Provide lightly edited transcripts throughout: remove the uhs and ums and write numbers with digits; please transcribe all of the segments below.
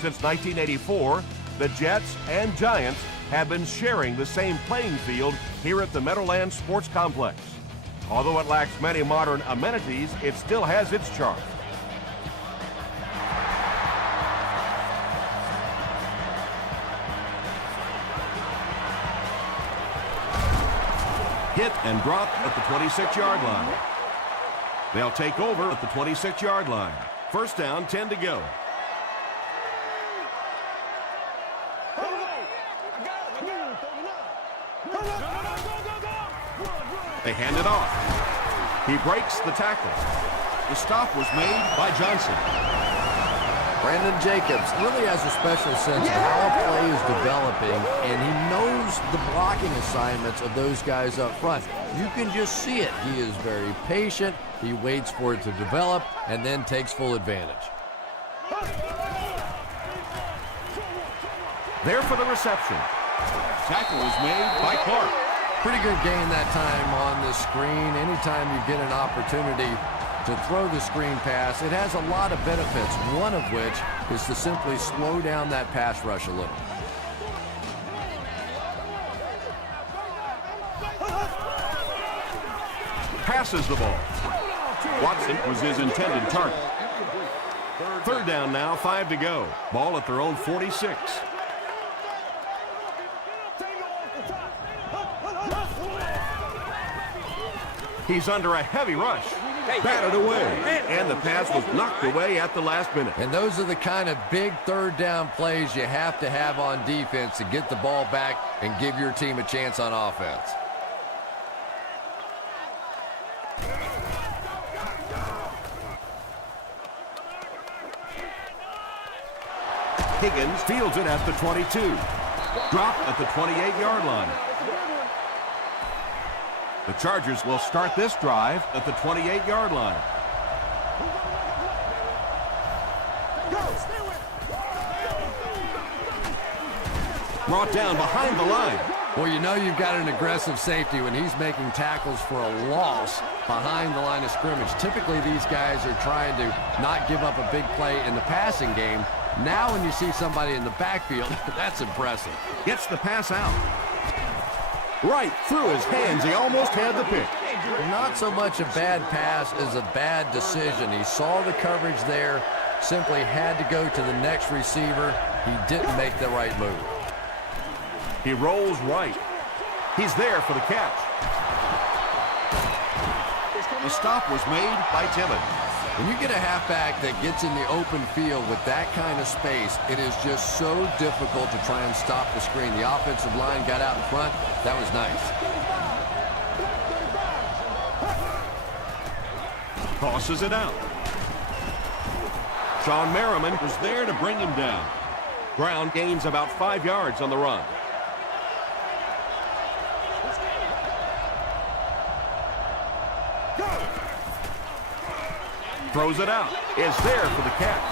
Since 1984, the Jets and Giants have been sharing the same playing field here at the Meadowlands Sports Complex. Although it lacks many modern amenities, it still has its charm. Hit and drop at the 26-yard line. They'll take over at the 26-yard line. First down, 10 to go. They hand it off. He breaks the tackle. The stop was made by Johnson. Brandon Jacobs really has a special sense of how a play is developing, and he knows the blocking assignments of those guys up front. You can just see it. He is very patient. He waits for it to develop and then takes full advantage. There for the reception. Tackle is made by Clark. Pretty good gain that time on the screen. Anytime you get an opportunity to throw the screen pass, it has a lot of benefits, one of which is to simply slow down that pass rush a little. Passes the ball. Watson was his intended target. Third down now, 5 to go. Ball at their own 46. He's under a heavy rush. Batted away. And the pass was knocked away at the last minute. And those are the kind of big third down plays you have to have on defense to get the ball back and give your team a chance on offense. Higgins fields it at the 22. Drop at the 28-yard line. The Chargers will start this drive at the 28-yard line. Brought down behind the line. Well, you know you've got an aggressive safety when he's making tackles for a loss behind the line of scrimmage. Typically, these guys are trying to not give up a big play in the passing game. Now when you see somebody in the backfield, that's impressive. Gets the pass out. Right through his hands. He almost had the pick. Not so much a bad pass as a bad decision. He saw the coverage there, simply had to go to the next receiver. He didn't make the right move. He rolls right. He's there for the catch. The stop was made by Timmons. When you get a halfback that gets in the open field with that kind of space, it is just so difficult to try and stop the screen. The offensive line got out in front. That was nice. Tosses it out. Sean Merriman was there to bring him down. Brown gains about 5 yards on the run. Throws it out. Is there for the catch.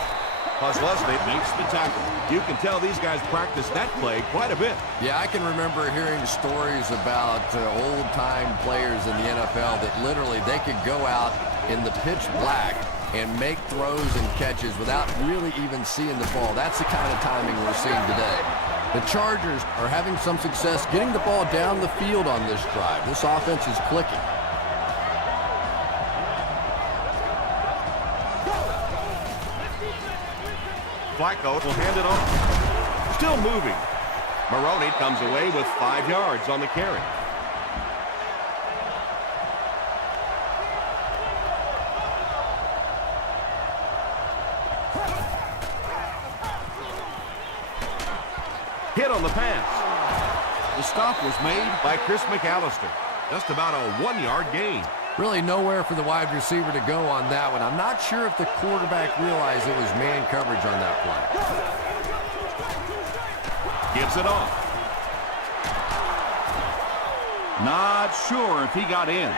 Kozlowski makes the tackle. You can tell these guys practice that play quite a bit. Yeah, I can remember hearing stories about old-time players in the NFL that literally they could go out in the pitch black and make throws and catches without really even seeing the ball. That's the kind of timing we're seeing today. The Chargers are having some success getting the ball down the field on this drive. This offense is clicking. Flacco will hand it off. Still moving. Maroney comes away with 5 yards on the carry. Hit on the pass. The stop was made by Chris McAllister. Just about a 1-yard gain. Really nowhere for the wide receiver to go on that one. I'm not sure if the quarterback realized it was man coverage on that play. Gives it off. Not sure if he got in.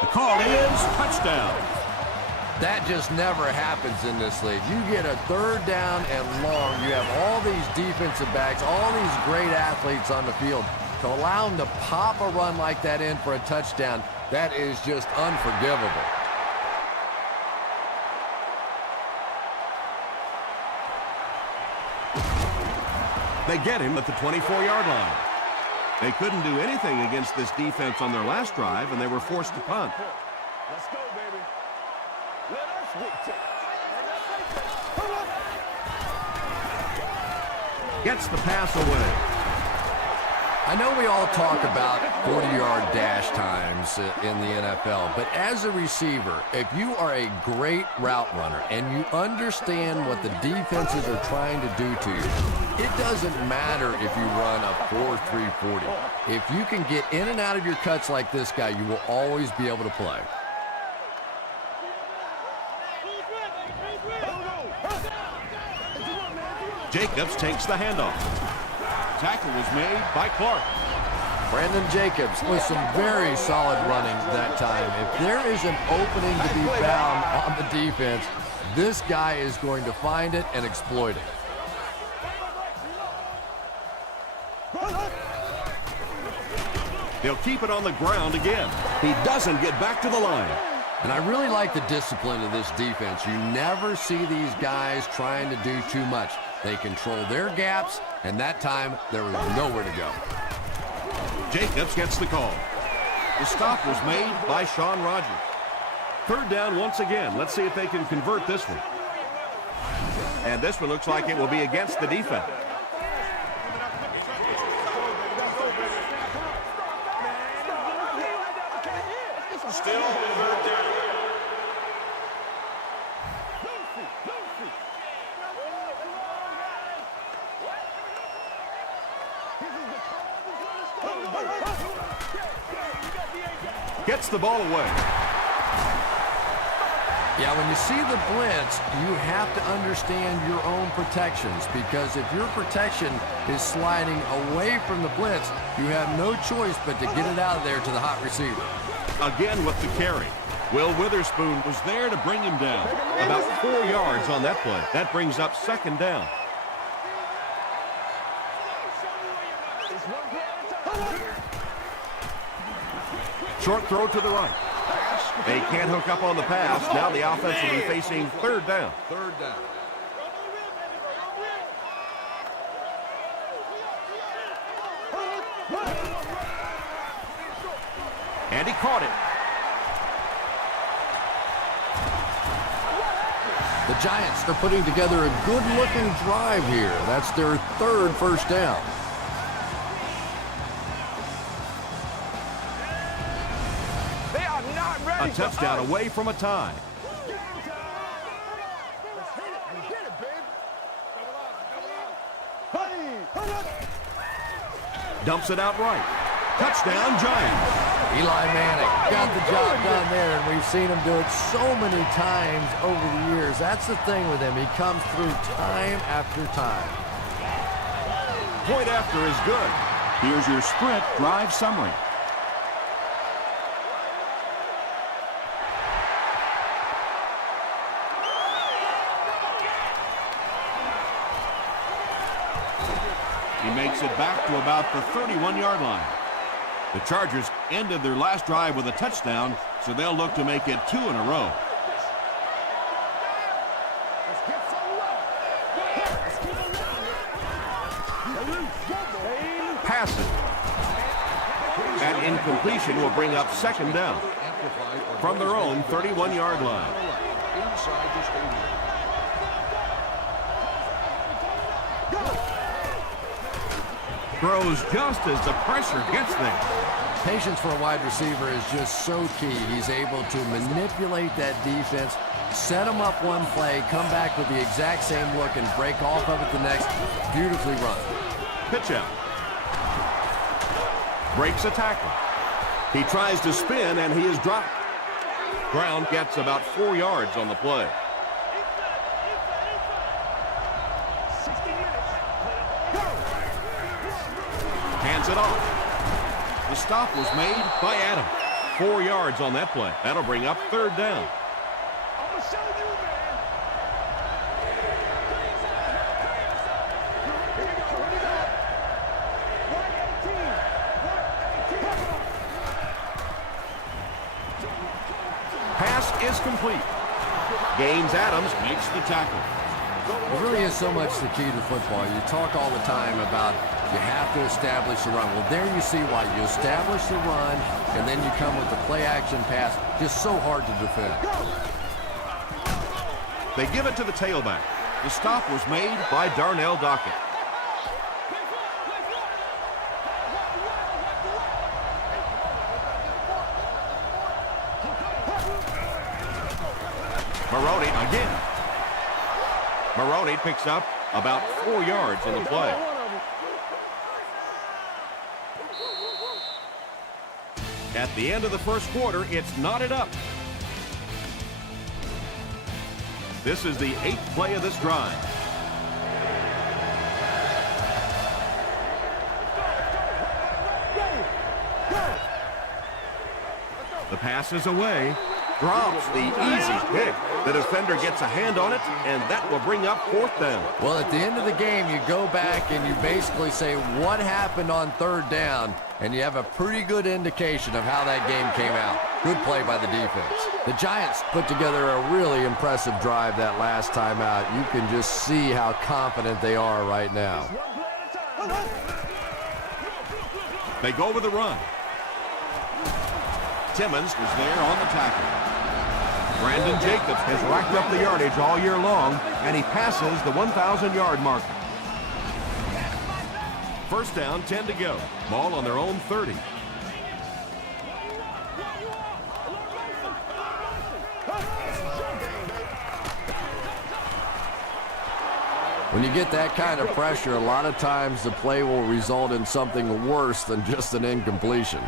The call is touchdown. That just never happens in this league. You get a third down and long. You have all these defensive backs, all these great athletes on the field. To allow him to pop a run like that in for a touchdown, that is just unforgivable. They get him at the 24-yard line. They couldn't do anything against this defense on their last drive, and they were forced to punt. Let's go, baby. Let us dictate. Gets the pass away. I know we all talk about 40-yard dash times in the NFL, but as a receiver, if you are a great route runner and you understand what the defenses are trying to do to you, it doesn't matter if you run a 4.3 40. If you can get in and out of your cuts like this guy, you will always be able to play. Jacobs takes the handoff. Tackle was made by Clark. Brandon Jacobs with some very solid running that time. If there is an opening to be found on the defense, this guy is going to find it and exploit it. They'll keep it on the ground again. He doesn't get back to the line. And I really like the discipline of this defense. You never see these guys trying to do too much. They control their gaps, and that time there was nowhere to go. Jacobs gets the call. The stop was made by Sean Rogers. Third down once again. Let's see if they can convert this one. And this one looks like it will be against the defense. Still third down. Gets the ball away. Yeah, when you see the blitz, you have to understand your own protections, because if your protection is sliding away from the blitz, you have no choice but to get it out of there to the hot receiver. Again with the carry. Will Witherspoon was there to bring him down. About 4 yards on that play. That brings up second down. Short throw to the right. They can't hook up on the pass. Now the offense will be facing third down. Third down. And he caught it. The Giants are putting together a good-looking drive here. That's their third first down. They are not ready. A touchdown away from a tie. Dumps it out right. Touchdown, Giants. Eli Manning got the job done there, and we've seen him do it so many times over the years. That's the thing with him. He comes through time after time. Point after is good. Here's your Sprint drive summary. He makes it back to about the 31-yard line. The Chargers ended their last drive with a touchdown, so they'll look to make it 2 in a row. Passes. That incompletion will bring up second down from their own 31-yard line. Throws just as the pressure gets there. Patience for a wide receiver is just so key. He's able to manipulate that defense, set them up one play, come back with the exact same look, and break off of it the next. Beautifully run. Pitch out. Breaks a tackle. He tries to spin, and he is dropped. Brown gets about 4 yards on the play. Hands it off. The stop was made by Adam. 4 yards on that play. That'll bring up third down. Pass is complete. Gaines Adams makes the tackle. It really is so much the key to football. You talk all the time about you have to establish the run. Well, there you see why. You establish the run, and then you come with the play-action pass. Just so hard to defend. They give it to the tailback. The stop was made by Darnell Dockett. Maroney again. Maroney picks up about 4 yards on the play. At the end of the first quarter, it's knotted up. This is the 8th play of this drive. The pass is away. Drops the easy pick. The defender gets a hand on it, and that will bring up 4th down. Well, at the end of the game, you go back and you basically say what happened on 3rd down, and you have a pretty good indication of how that game came out. Good play by the defense. The Giants put together a really impressive drive that last time out. You can just see how confident they are right now. They go with the run. Timmons is there on the tackle. Brandon Jacobs has racked up the yardage all year long, and he passes the 1,000-yard marker. First down, 10 to go. Ball on their own 30. When you get that kind of pressure, a lot of times the play will result in something worse than just an incompletion.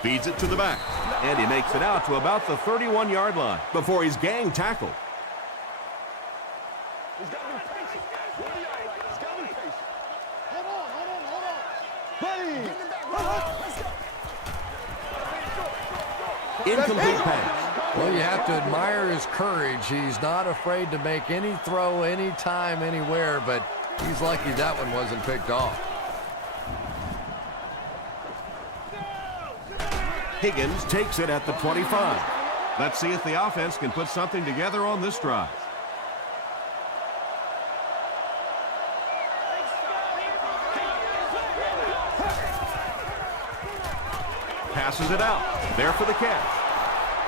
Feeds it to the back, and he makes it out to about the 31-yard line before he's gang tackled. He's got to be patient. He's got to be patient. Hold on. Incomplete pass. Well, you have to admire his courage. He's not afraid to make any throw, anytime, anywhere, but he's lucky that one wasn't picked off. Higgins takes it at the 25. Let's see if the offense can put something together on this drive. Passes it out. There for the catch.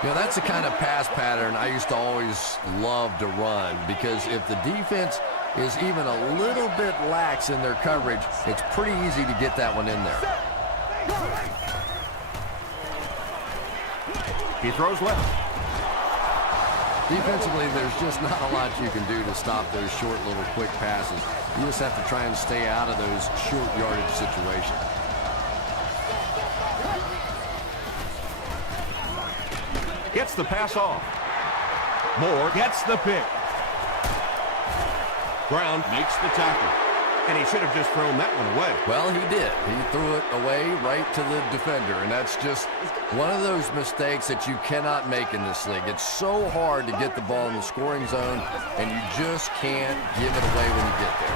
You know, that's the kind of pass pattern I used to always love to run, because if the defense is even a little bit lax in their coverage, it's pretty easy to get that one in there. He throws left. Defensively, there's just not a lot you can do to stop those short little quick passes. You just have to try and stay out of those short yardage situations. Gets the pass off. Moore gets the pick. Brown makes the tackle. And he should have just thrown that one away. Well, he did. He threw it away right to the defender, and that's just one of those mistakes that you cannot make in this league. It's so hard to get the ball in the scoring zone, and you just can't give it away when you get there.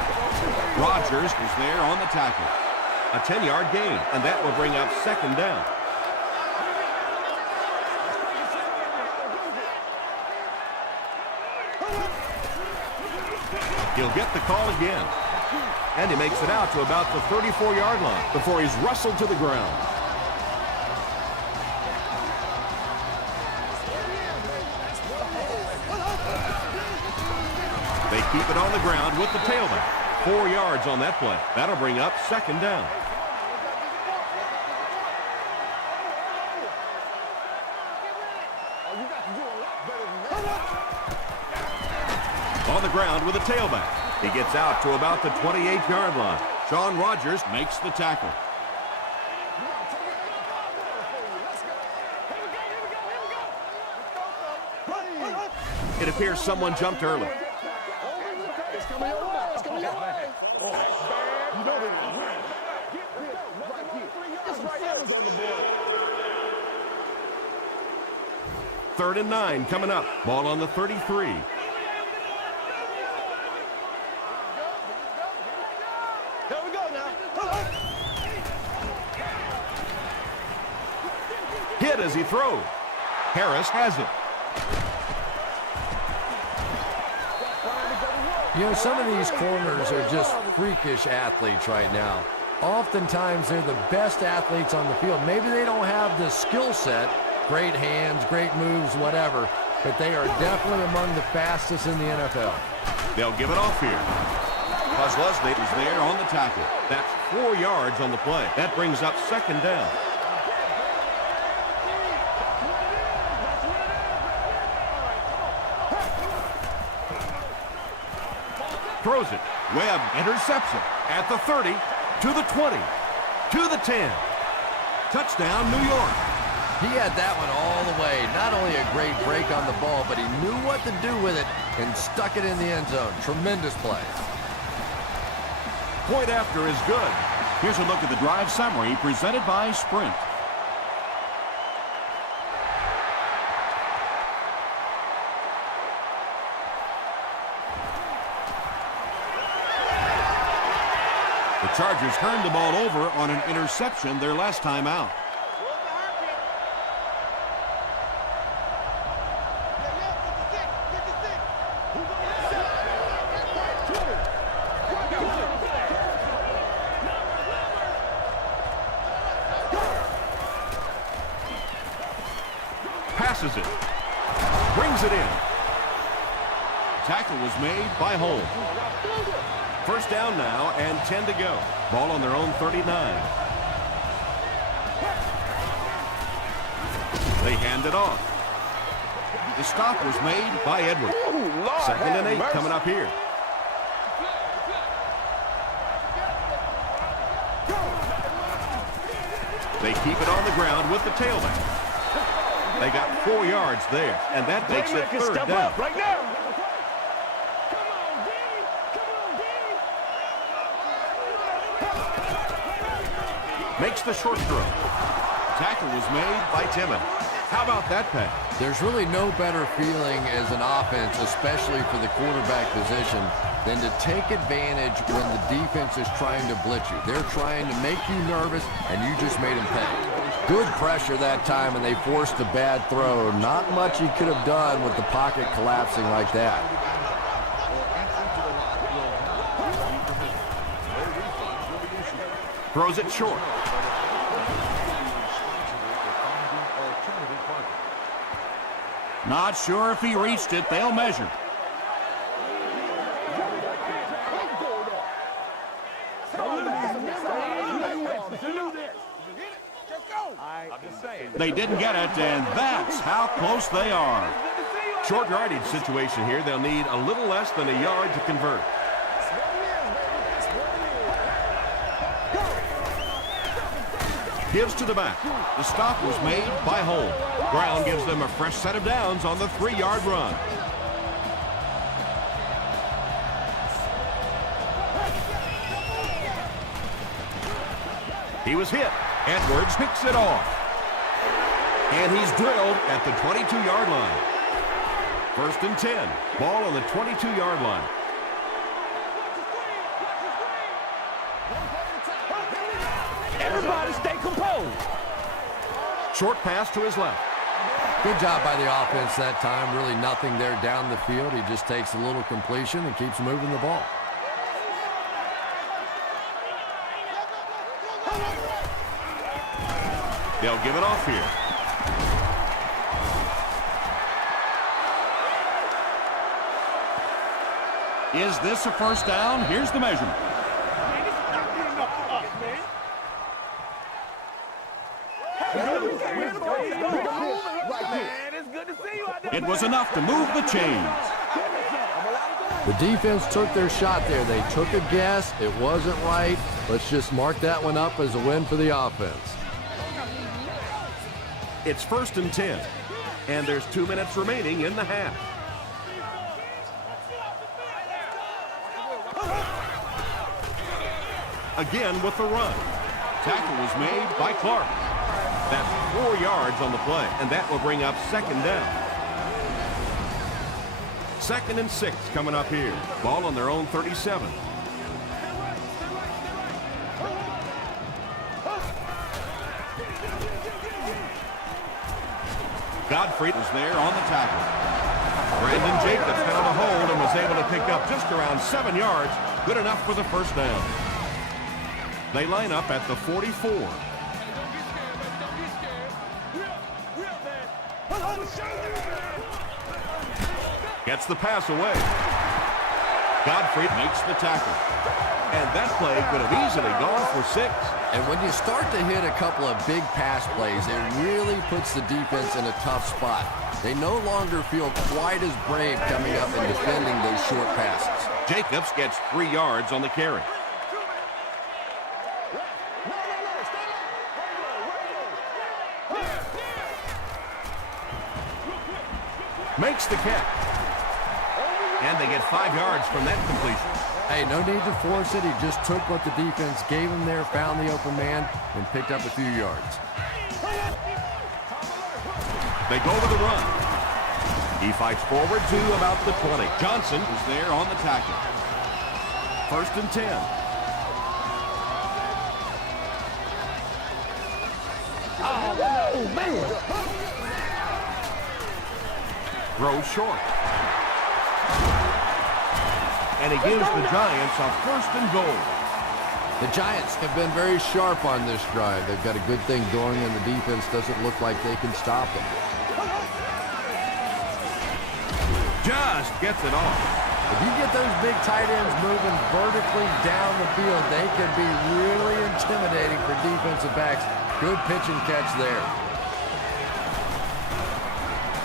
Rodgers is there on the tackle. A 10-yard gain, and that will bring up 2nd down. He'll get the call again. And he makes it out to about the 34-yard line before he's wrestled to the ground. They keep it on the ground with the tailback. 4 yards on that play. That'll bring up 2nd down. On the ground with a tailback. He gets out to about the 28-yard line. Shaun Rogers makes the tackle. It appears someone jumped early. It's coming your way. It's coming your way. You know they will. Right here. It's right here on the board. 3rd and 9 coming up. Ball on the 33. Hit as he throws. Harris has it. You know, some of these corners are just freakish athletes right now. Oftentimes, they're the best athletes on the field. Maybe they don't have the skill set, great hands, great moves, whatever, but they are definitely among the fastest in the NFL. They'll give it off here. Kozlesny is there on the tackle. That's 4 yards on the play. That brings up second down. Throws it. Webb intercepts it at the 30, to the 20, to the 10. Touchdown, New York. He had that one all the way. Not only a great break on the ball, but he knew what to do with it and stuck it in the end zone. Tremendous play. Point after is good. Here's a look at the drive summary presented by Sprint. The Chargers turned the ball over on an interception their last time out. Passes it. Brings it in. Tackle was made by Holmes. First down now and 10 to go. Ball on their own 39. They hand it off. The stop was made By Edwards. Second and 8 coming up here. They keep it on the ground with the tailback. They got 4 yards there, and that makes it third down. Right now. Makes the short throw. tackle was made by Timmons. How about that pass? There's really no better feeling as an offense, especially for the quarterback position, than to take advantage when the defense is trying to blitz you. They're trying to make you nervous, and you just made them pay. Good pressure that time, and they forced a bad throw. Not much he could have done with the pocket collapsing like that. Throws it short. Not sure if he reached it. They'll measure. They didn't get it, and that's how close they are. Short yardage situation here. They'll need a little less than a yard to convert. Gives to the back. The stop was made by Holmes. Brown gives them a fresh set of downs on the 3-yard run. He was hit. Edwards picks it off. And he's drilled at the 22-yard line. First and 10. Ball on the 22-yard line. Everybody stay composed. Short pass to his left. Good job by the offense that time. Really nothing there down the field. He just takes a little completion and keeps moving the ball. They'll give it off here. Is this a first down? Here's the measurement. It was enough to move the chains. The defense took their shot there. They took a guess. It wasn't right. Let's just mark that one up as a win for the offense. It's first and 10. And there's 2 minutes remaining in the half. Again with the run. Tackle was made by Clark. That's 4 yards on the play, and that will bring up second down. Second and 6 coming up here. Ball on their own 37. Godfrey was there on the tackle. Brandon Jacobs found a hold and was able to pick up just around 7 yards. Good enough for the first down. They line up at the 44. Gets the pass away. Godfrey makes the tackle. And that play could have easily gone for 6. And when you start to hit a couple of big pass plays, it really puts the defense in a tough spot. They no longer feel quite as brave coming up and defending those short passes. Jacobs gets 3 yards on the carry. Makes the catch. And they get 5 yards from that completion. Hey, no need to force it. He just took what the defense gave him there, found the open man, and picked up a few yards. They go to the run. He fights forward to about the 20. Johnson was there on the tackle. 1st and 10. Oh, man. Throws short. And he gives the Giants a 1st and goal. The Giants have been very sharp on this drive. They've got a good thing going, and the defense doesn't look like they can stop them. Just gets it off. If you get those big tight ends moving vertically down the field, they can be really intimidating for defensive backs. Good pitch and catch there.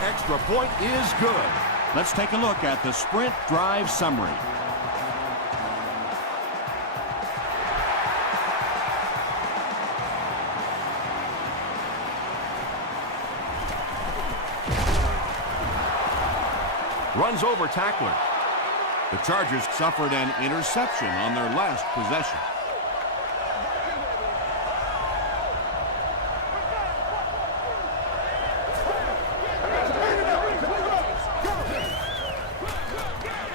Extra point is good. Let's take a look at the sprint drive summary. Runs over tackler. The Chargers suffered an interception on their last possession.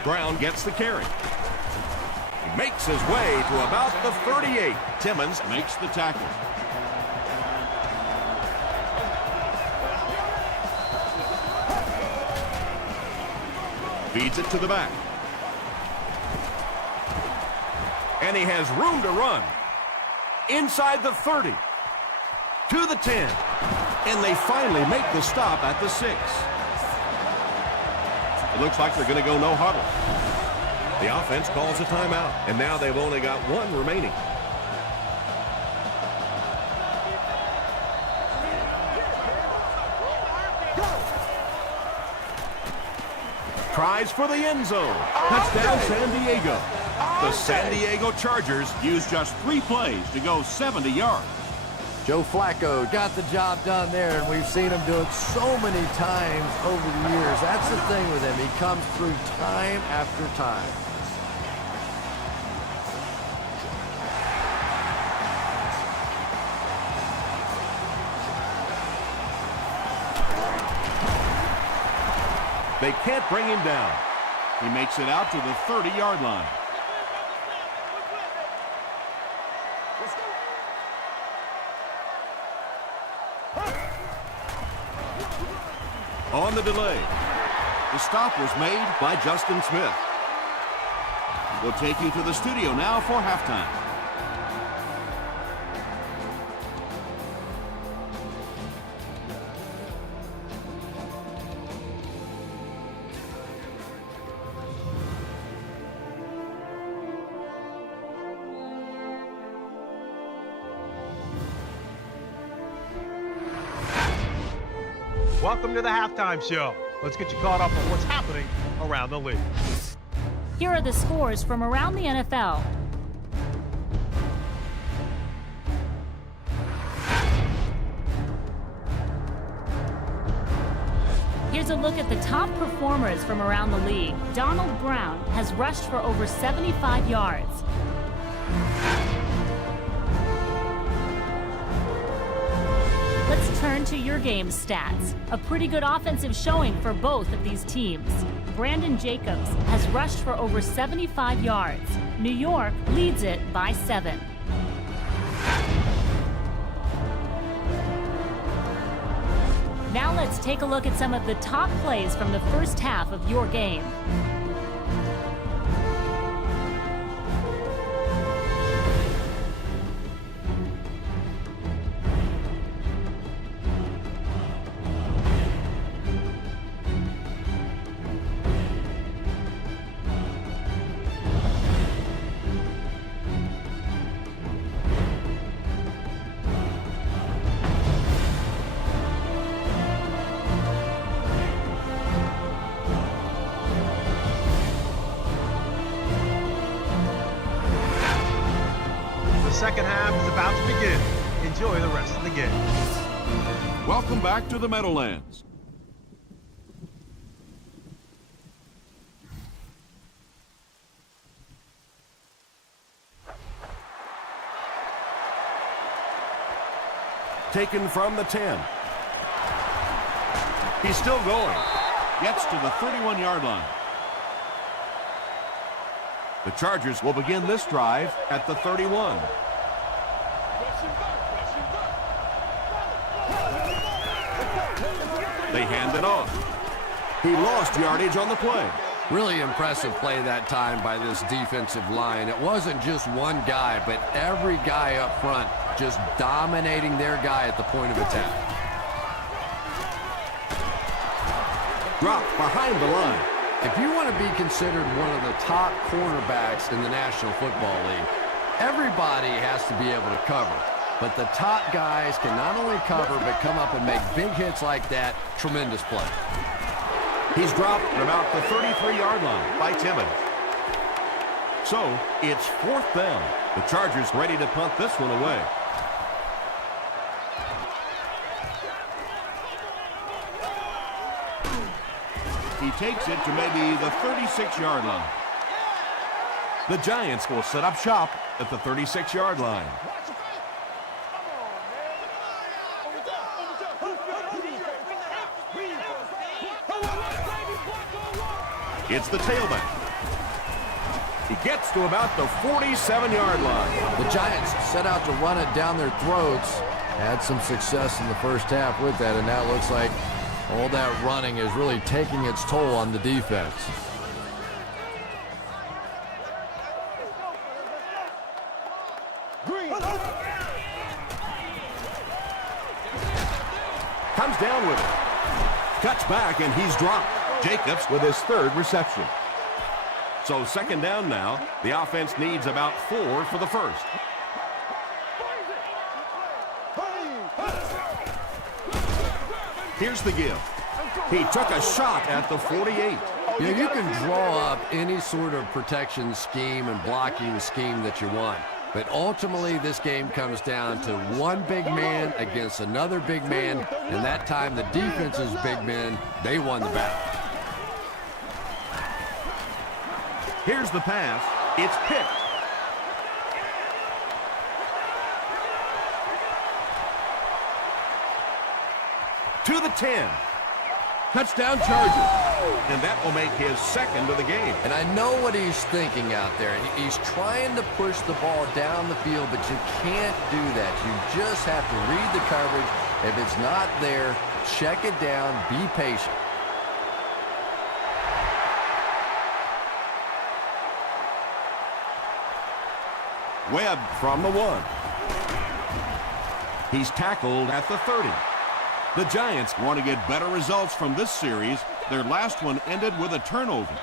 Brown gets the carry. He makes his way to about the 38. Timmons Makes the tackle. feeds it to the back. And he has room to run. Inside the 30. To the 10. And they finally make the stop at the 6. It looks like they're going to go no huddle. The offense calls a timeout. And now they've only got 1 remaining. Tries for the end zone. Touchdown San Diego. The San Diego Chargers Used just 3 plays to go 70 yards. Joe Flacco got the job done there, and we've seen him do it so many times over the years. That's the thing with him. He comes through time after time. They can't bring him down. He makes it out to the 30-yard line. On the delay, The stop was made. by Justin Smith. We'll take you to the studio now for halftime. Welcome to the halftime show. Let's get you caught up on what's happening around the league. Here are the scores from around the NFL. Here's a look at the top performers from around the league. Donald Brown has rushed for over 75 yards. Let's turn to your game stats. A pretty good offensive showing for both of these teams. Brandon Jacobs has rushed for over 75 yards. New York leads it by 7. Now let's take a look at some of the top plays from the first half of your game. The second half is about to begin. Enjoy the rest of the game. Welcome back to the Meadowlands. Taken from the 10. He's still going. Gets to the 31-yard line. The Chargers will begin this drive at the 31. They hand it off. He lost yardage on the play. Really impressive play that time by this defensive line. It wasn't just one guy, but every guy up front just dominating their guy at the point of attack. Dropped behind the line. If you want to be considered one of the top cornerbacks in the National Football League, everybody has to be able to cover. But the top guys can not only cover, but come up and make big hits like that. Tremendous play. He's dropped at about the 33-yard line by Timmons. So, it's 4th down. The Chargers ready to punt this one away. He takes it to maybe the 36-yard line. The Giants will set up shop at the 36-yard line. It's the tailback. He gets to about the 47-yard line. The Giants set out to run it down their throats. Had some success in the first half with that, and now it looks like all that running is really taking its toll on the defense. Comes down with it. Cuts back, and he's dropped. Jacobs with his 3rd reception. So 2nd down now. The offense needs about 4 for the first. Here's the give. He took a shot at the 48. Yeah, you can draw up any sort of protection scheme and blocking scheme that you want. But ultimately, this game comes down to one big man against another big man. And that time, the defense's big men, they won the battle. Here's the pass. It's picked. To the 10. Touchdown Chargers. And that will make his 2nd of the game. And I know what he's thinking out there. He's trying to push the ball down the field, but you can't do that. You just have to read the coverage. If it's not there, check it down, be patient. Webb from the 1. He's tackled at the 30. The Giants want to get better results from this series. Their last one ended with a turnover.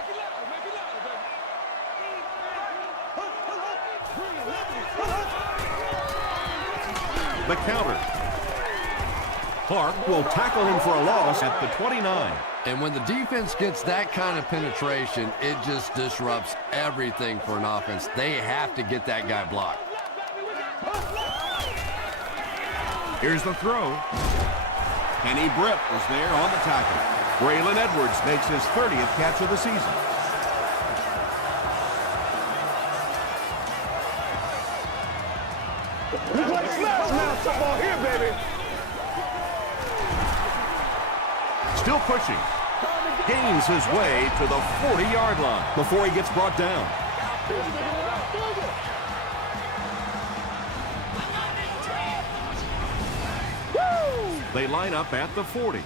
The counter. Clark will tackle him for a loss at the 29. And when the defense gets that kind of penetration, it just disrupts everything for an offense. They have to get that guy blocked. Here's the throw. Kenny Britt was there on the tackle. Braylon Edwards makes his 30th catch of the season. We play smash football here, baby. Still pushing. Gains his way to the 40-yard line before he gets brought down. They line up at the 40.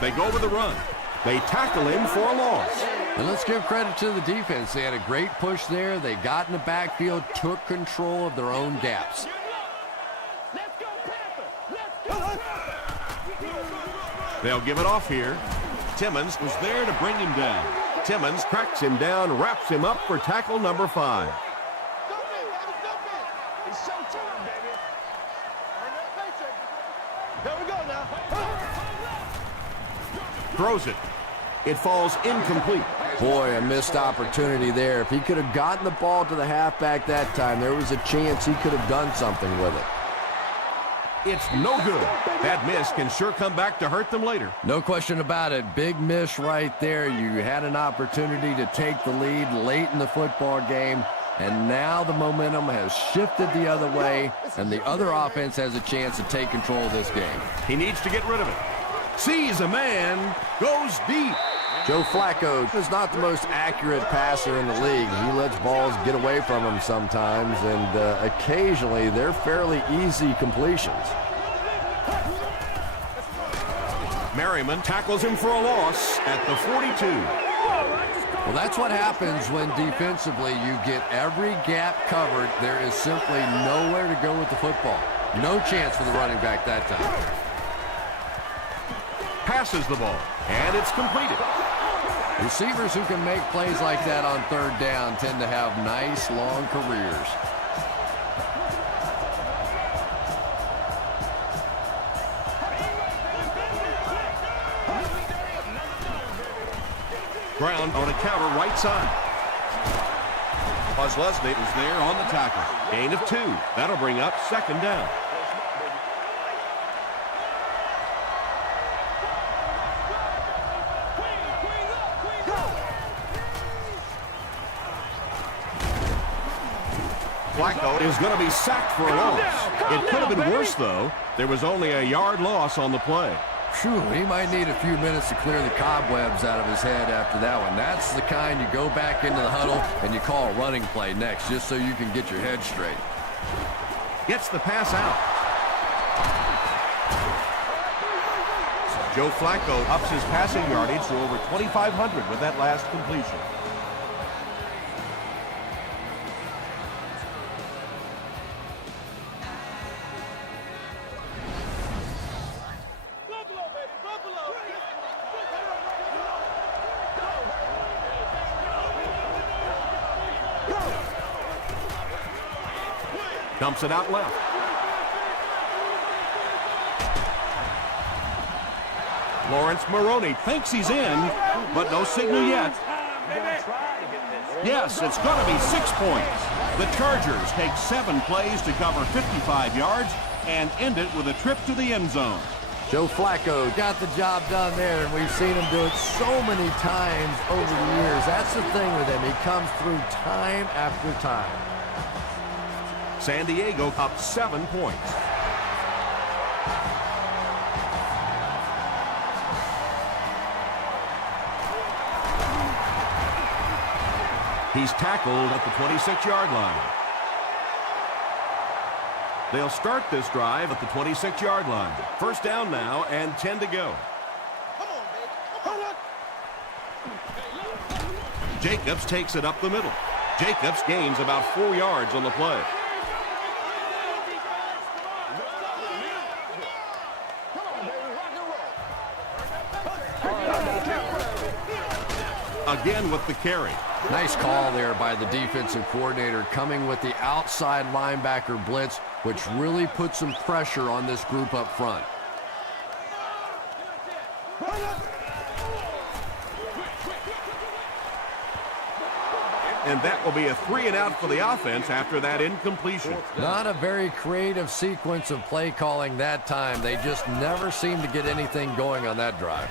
They go with the run. They tackle him for a loss. And let's give credit to the defense. They had a great push there. They got in the backfield, took control of their own gaps. They'll give it off here. Timmons Was there to bring him down. Timmons cracks him down, wraps him up for tackle number 5. It's showtime, baby. There we go now. Throws it. It falls incomplete. Boy, a missed opportunity there. If he could have gotten the ball to the halfback that time, there was a chance he could have done something with it. It's no good. That miss can sure come back to hurt them later. No question about it. Big miss right there. You had an opportunity to take the lead late in the football game, and now the momentum has shifted the other way, and the other offense has a chance to take control of this game. He needs to get rid of it. Sees a man, goes deep. Joe Flacco is not the most accurate passer in the league. He lets balls get away from him sometimes, and occasionally they're fairly easy completions. Merriman tackles him for a loss at the 42. Well, that's what happens when defensively you get every gap covered. There is simply nowhere to go with the football. No chance for the running back that time. Passes the ball, and it's completed. Receivers who can make plays like that on third down tend to have nice, long careers. Brown on a counter right side. Leslie is there on the tackle. Gain of 2. That'll bring up second down. Flacco is going to be sacked for a loss. It could have been worse, though. There was only a yard loss on the play. Phew, he might need a few minutes to clear the cobwebs out of his head after that one. That's the kind you go back into the huddle and you call a running play next just so you can get your head straight. Gets the pass out. Joe Flacco ups his passing yardage to over 2,500 with that last completion. Dumps it out left. Lawrence Maroney thinks he's in, but no signal yet. Yes, it's going to be 6 points. The Chargers take 7 plays to cover 55 yards and end it with a trip to the end zone. Joe Flacco got the job done there, and we've seen him do it so many times over the years. That's the thing with him. He comes through time after time. San Diego up 7 points. He's tackled at the 26-yard line. They'll start this drive at the 26-yard line. First down now and 10 to go. Jacobs takes it up the middle. Jacobs gains about 4 yards on the play. Again with the carry. Nice call there by the defensive coordinator, coming with the outside linebacker blitz, which really put some pressure on this group up front. And that will be a 3-and-out for the offense after that incompletion. Not a very creative sequence of play calling that time. They just never seem to get anything going on that drive.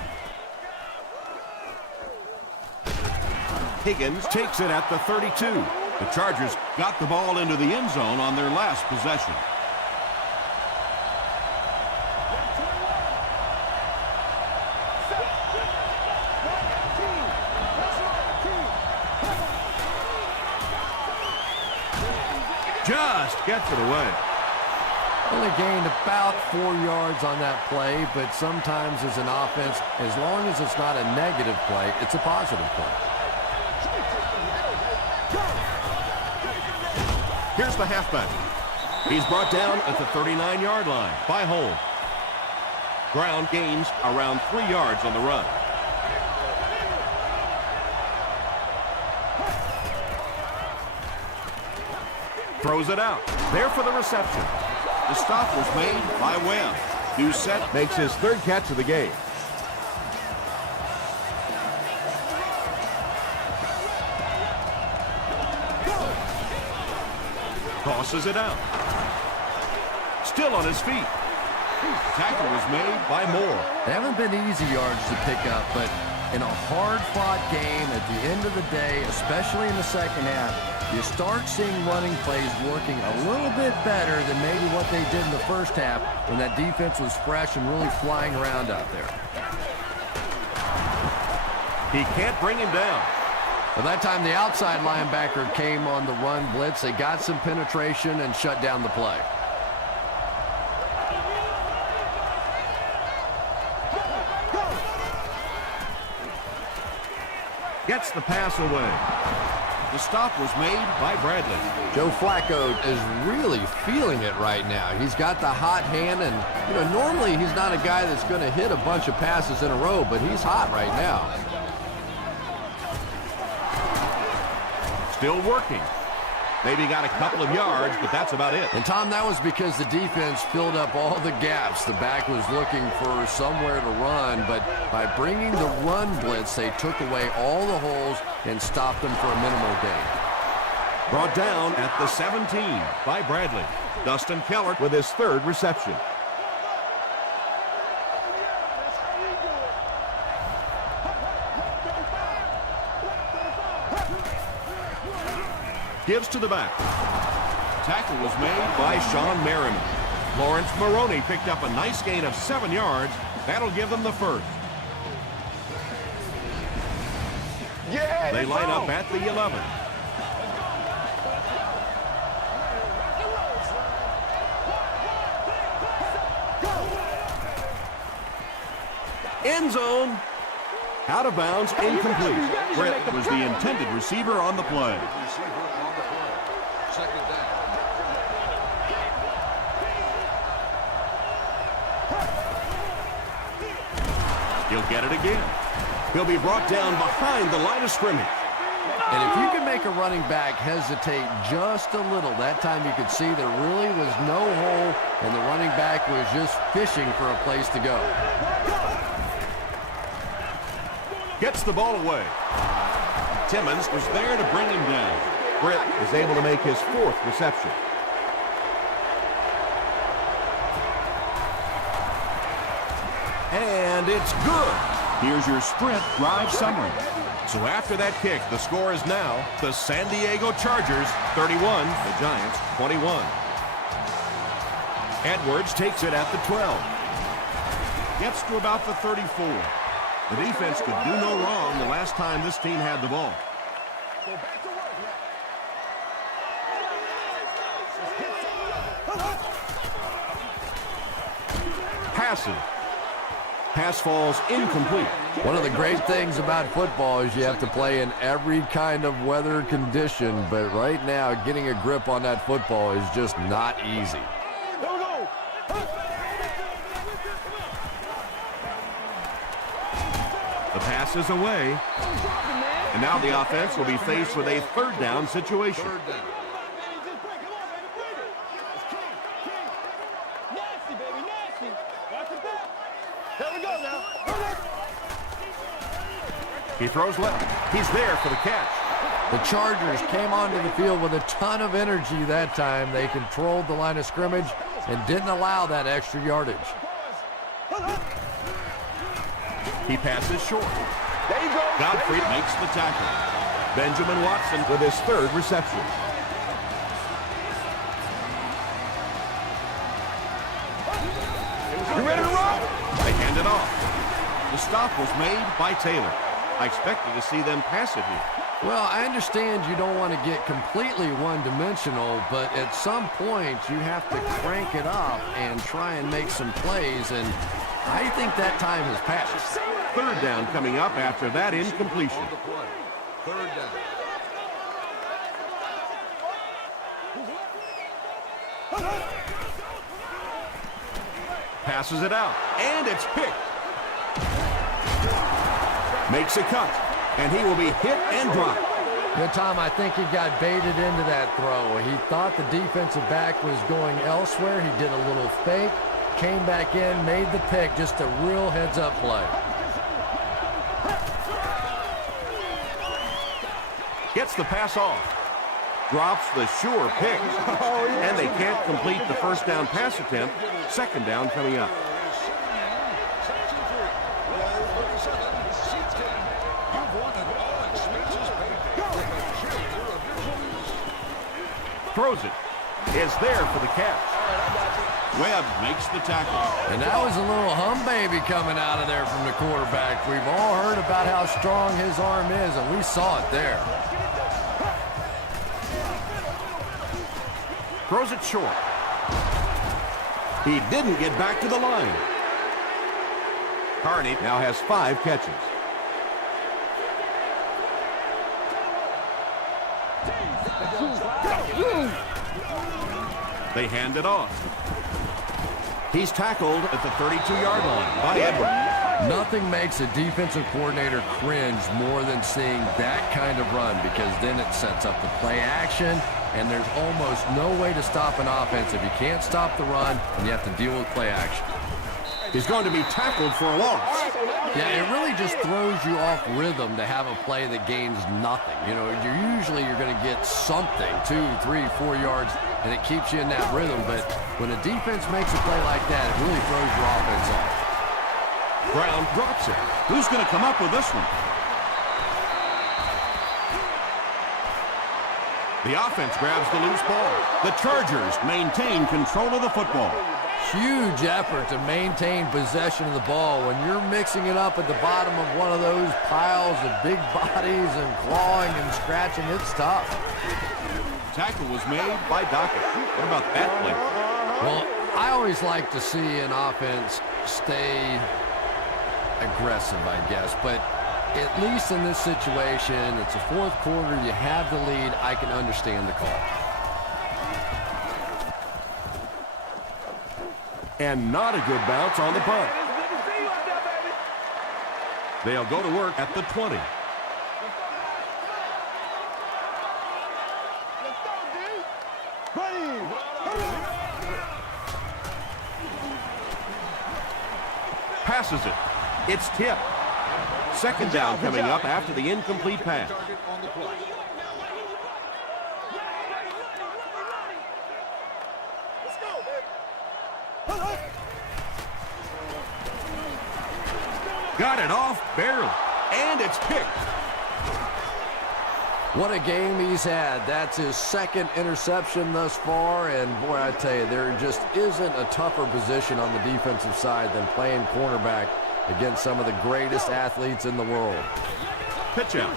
Higgins takes it at the 32. The Chargers got the ball into the end zone on their last possession. Just gets it away. Only gained about 4 yards on that play, but sometimes as an offense, as long as it's not a negative play, it's a positive play. Here's the halfback. He's brought down at the 39-yard line by Holmes. Brown gains around 3 yards on the run. Throws it out. There for the reception. The stop was made by Webb. Doucette Makes his third catch of the game. Tosses it out. Still on his feet. tackle was made by Moore. They haven't been easy yards to pick up, but in a hard-fought game at the end of the day, especially in the second half, you start seeing running plays working a little bit better than maybe what they did in the first half when that defense was fresh and really flying around out there. He can't bring him down. By that time, the outside linebacker came on the run blitz. They got some penetration and shut down the play. Gets the pass away. The stop was made by Bradley. Joe Flacco is really feeling it right now. He's got the hot hand, and normally he's not a guy that's going to hit a bunch of passes in a row, but he's hot right now. Still working. Maybe got a couple of yards, but that's about it. And, Tom, that was because the defense filled up all the gaps. The back was looking for somewhere to run, but by bringing the run blitz, they took away all the holes and stopped them for a minimal gain. Brought down at the 17 by Bradley. Dustin Keller with his third reception. Gives to the back. Tackle was made By Sean Merriman. Lawrence Maroney picked up a nice gain of 7 yards. That'll give them the first. Yeah, They line up at the 11. End zone. Out of bounds, incomplete. Britt was the intended receiver on the play. He'll get it again. He'll be brought down behind the line of scrimmage. And if you can make a running back hesitate just a little, that time you could see there really was no hole, and the running back was just fishing for a place to go. Gets the ball away. Timmons was there to bring him down. Britt is able to make his fourth reception. And it's good. Here's your Sprint drive summary. So after that kick, the score is now the San Diego Chargers 31, the Giants 21. Edwards takes it at the 12. Gets to about the 34. The defense could do no wrong the last time this team had the ball. Go back to work now. Passing. Pass falls incomplete. One of the great things about football is you have to play in every kind of weather condition, but right now getting a grip on that football is just not easy. Here we go. The pass is away. And now the offense will be faced with a third down situation. Nasty, baby, nasty. Watch it back. Here we go now. He throws left. He's there for the catch. The Chargers came onto the field with a ton of energy that time. They controlled the line of scrimmage and didn't allow that extra yardage. He passes short. There you go. Godfrey makes the tackle. Benjamin Watson with his third reception. You ready to roll? They hand it off. The stop was made by Taylor. I expected to see them pass it here. Well, I understand you don't want to get completely one-dimensional, but at some point you have to crank it up and try and make some plays, and I think that time has passed. Third down coming up after that incompletion. Third down. Passes it out, and it's picked. Makes a cut, and he will be hit and dropped. Good, Tom. I think he got baited into that throw. He thought the defensive back was going elsewhere. He did a little fake, came back in, made the pick. Just a real heads-up play. Gets the pass off. Drops the sure pick. And they can't complete the first down pass attempt. Second down coming up. Throws it. Is there for the catch. Webb makes the tackle. And that was a little hum baby coming out of there from the quarterback. We've all heard about how strong his arm is, and we saw it there. Throws it short. He didn't get back to the line. Carney now has 5 catches. They hand it off. He's tackled at the 32-yard line by Edwards. Nothing makes a defensive coordinator cringe more than seeing that kind of run, because then it sets up the play action, and there's almost no way to stop an offense if you can't stop the run and you have to deal with play action. He's going to be tackled for a loss. Yeah, it really just throws you off rhythm to have a play that gains nothing. You know, you're going to get something, 2, 3, 4 yards, and it keeps you in that rhythm. But when a defense makes a play like that, it really throws your offense off. Brown drops it. Who's going to come up with this one? The offense grabs the loose ball. The Chargers maintain control of the football. Huge effort to maintain possession of the ball. When you're mixing it up at the bottom of one of those piles of big bodies and clawing and scratching, it's tough. Tackle was made by Dockett. What about that play? Well, I always like to see an offense stay aggressive, I guess. But at least in this situation, it's a fourth quarter, you have the lead, I can understand the call. And not a good bounce on the punt. They'll go to work at the 20. Passes it. It's tipped. Second down coming up after the incomplete pass. Got it off barely, and it's picked. What a game he's had. That's his second interception thus far, and boy, I tell you, there just isn't a tougher position on the defensive side than playing cornerback against some of the greatest athletes in the world. Pitch out.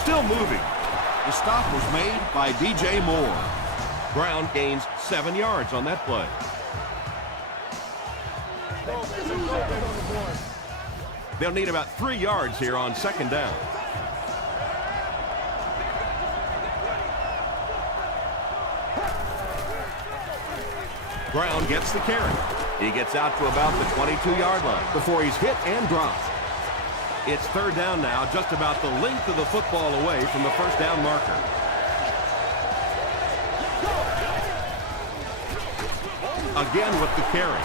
Still moving. The stop was made by DJ Moore. Brown gains 7 yards on that play. They'll need about 3 yards here on second down. Brown gets the carry. He gets out to about the 22-yard line before he's hit and dropped. It's third down now, just about the length of the football away from the first down marker. Again with the carry.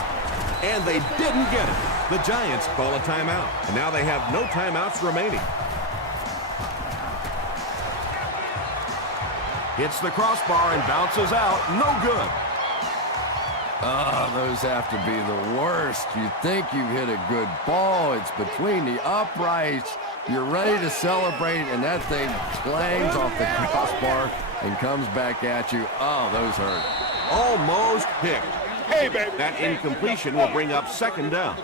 And they didn't get it. The Giants call a timeout. And now they have no timeouts remaining. Hits the crossbar and bounces out. No good. Oh, those have to be the worst. You think you hit a good ball. It's between the uprights. You're ready to celebrate, and that thing clangs off the crossbar and comes back at you. Oh, those hurt. Almost picked. Hey, baby. That incompletion will bring up second down.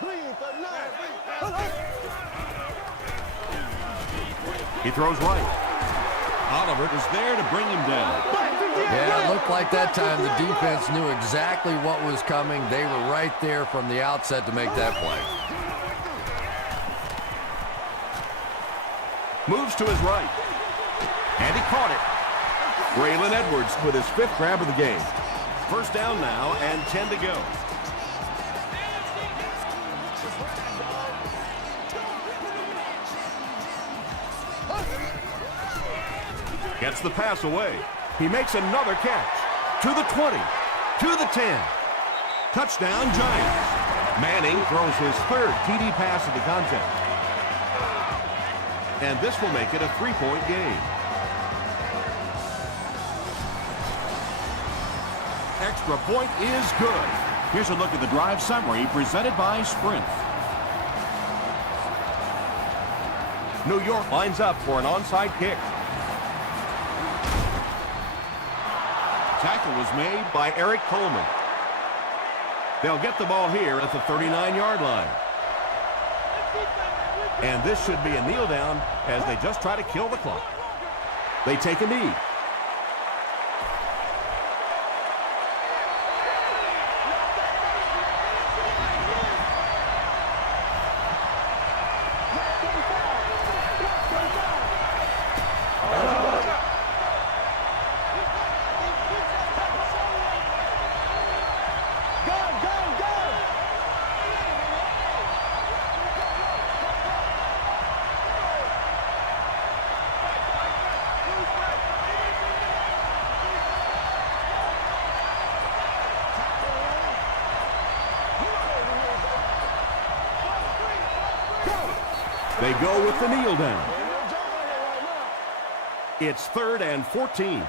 Green 39. He throws right. Oliver is there to bring him down. Yeah, it looked like that time the defense knew exactly what was coming. They were right there from the outset to make that play. Moves to his right. And he caught it. Braylon Edwards with his 5th grab of the game. First down now and 10 to go. Gets the pass away. He makes another catch. To the 20. To the 10. Touchdown, Giants. Manning throws his 3rd TD pass of the contest. And this will make it a 3-point game. Extra point is good. Here's a look at the drive summary presented by Sprint. New York lines up for an onside kick. Tackle was made by Eric Coleman. They'll get the ball here at the 39-yard line. And this should be a kneel down as they just try to kill the clock. They take a knee. They go with the kneel down. It's 3rd and 14.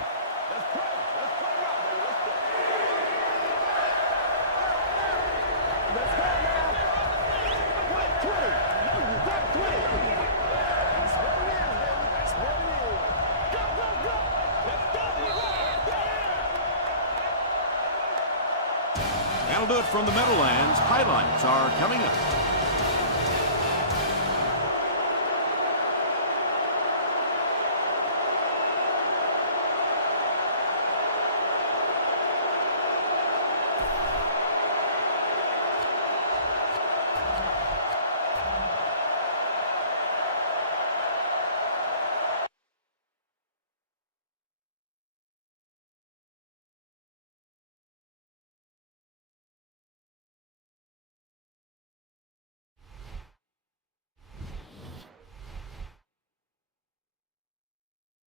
That'll do it from the Meadowlands. Highlights are coming up.